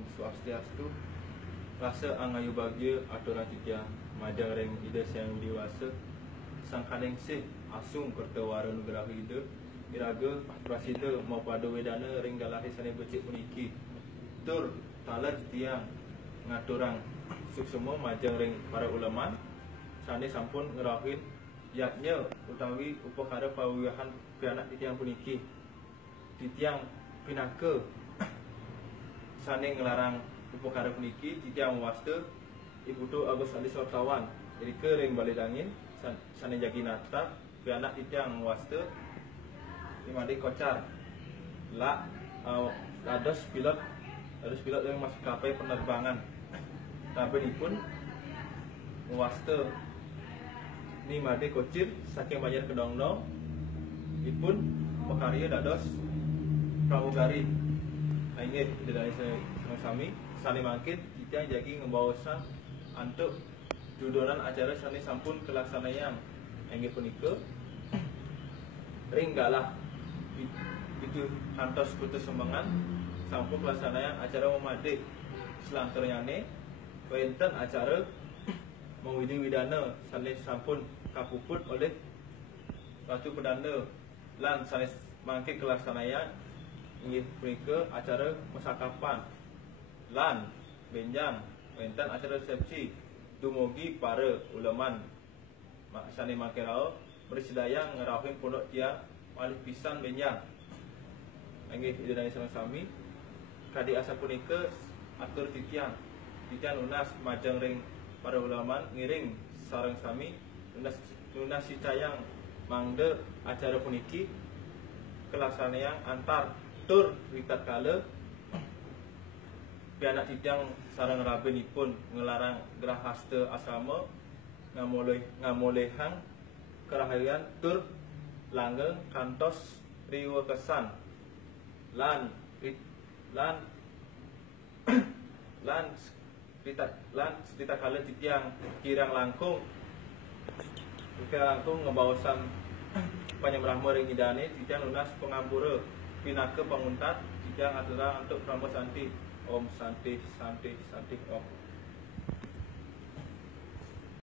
Om Swastiastu. Rasa angayu bahagia aturan titia majang reng ida siang dewasa sang kaneng sih asung kerta wara nugraha ida iraga prasida mau pada wedana ring galahi sane becik puniki tur talar tiang ngaturang suksema majang ring para ulama sane sampun ngerahin yaknya utawi upakara pawiyahan pianak titiang puniki titiang pinaka sane ngelarang upakara puniki titiang wasta ibu tu Agus Ali Sortawan jadi kering balik angin sane jagi nata pianak titiang wasta dimadi kocar la ados pilot yang masuk kapai penerbangan tapi ini pun wasta ni made kocir saking banyak kedong-dong ipun pekarya dados pramugari ingin dari sami sani mangkit kita jagi ngebawasan untuk judonan acara sani sampun kelaksanaan ingin punika ringgalah itu kantos putus sembangan sampun pelaksanaan acara memadik selanturnya wenten acara mewidi widana sani sampun kapuput oleh Ratu Perdana lan sani mangkit kelaksanaan ingin mereka acara mesakapan lan benjang wenten acara resepsi dumugi para ulaman sani makirao bersedaya ngerauhin pondok tia malih pisan benjang ingin ida dari sami kadi asa punika atur titian lunas majang ring para ulaman ngiring sareng sami lunas si cayang mangde acara puniki kelaksanaan antar tur witat kala pianak titiang sareng rabenipun ngelarang gerah hasta asrama ngamolehang kerahayan tur langgeng kantos riwa kesan lan cerita kala titiang kirang langkung ngebawasan panyemrahma ring idane titiang lunas pengampura pinaka penguntat titiang atura untuk Pramo Santi Om Santi Santi Santi Om.